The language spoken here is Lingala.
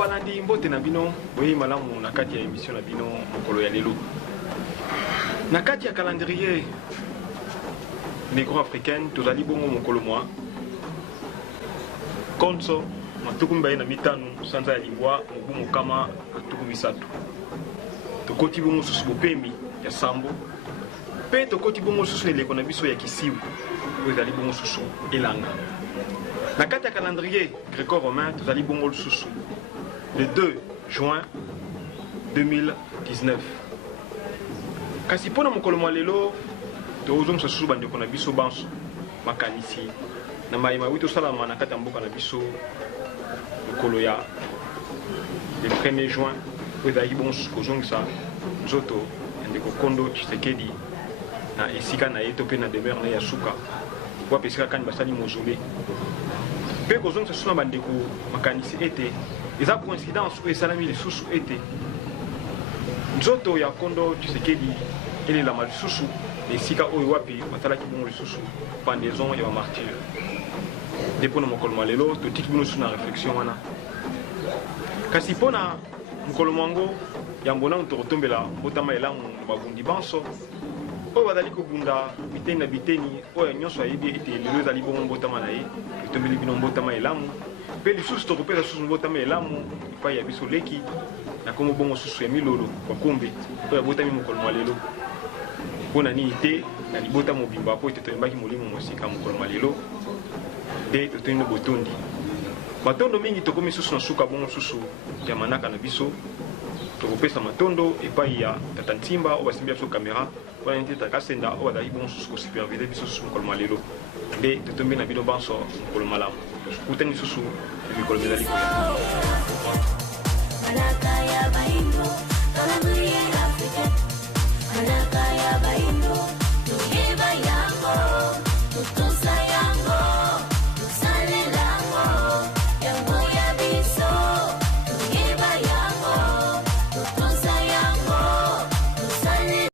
Balandi mbote na bino boyi malamu na kati ya émission na bino mokolo ya lelo na kati ya calendrier négro-africaine tozali bongo mokolo mwa konso matuku mibale na mitano sanza ya lingwa mobu mokama atuku misatu tokoti bongo susu bopemi ya sambo pe tokoti bongo susu eleko na biso ya kisiu oyo ezali bongo susu elanga na kati ya calendrier gréco-romain tozali bongo lisusu le 2 juin 2019. Kasi pona mokolo mwa lelo tozongisa susu bandeko na biso banso makanisi na mayema wi tosalama na kati ya mboka na biso mokolo ya le 1er juin oyo ezalaki bongo susu kozongisa nzoto ya ndeko Kondo Tshisekedi na esika na ye to mpe na demeure na ye ya suka wape esika kani basali mozole mpe kozongisa susu na bandeko makanisi ete eza coïncidence oyo esalami lisusu ete nzoto ya Kondo Tshisekedi elelama lisusu na esika oyo wapi basalaki bongo lisusu pendaison ya bamartyre nde mpona mokolo mwa lelo totiki bino lisusu na réflexion wana kasi mpona mokolo mwango ya mbonano tokotombela mbotama elamu babundi banso oyo bazali kobunda biteni na biteni oyo nyonso ayebi ete lelo ezali bongo mbotama na ye totombeli bino mbotama elamu mpe lisusu tokopesa susu mbotama elamu epai ya biso leki na kombo bongo susu ya milolo bakombe oyo abotami mokolo mwa lelo mpona nini te na libota mobimba po ete toyembaki molimo mosika mokolo mwa lelo nde totoyino botondi matondo mingi tokomi susu na suka bongo susu ya manaka na biso tokopesa matondo epai ya tata ntimba oyo basimbi biso kamera mpona nini te takasenda oyo bazali bongo susu kosupervise biso susu mokolo mwa lelo nde totombi na bino banso mokolo malamu kutani susu mikolo mizali koya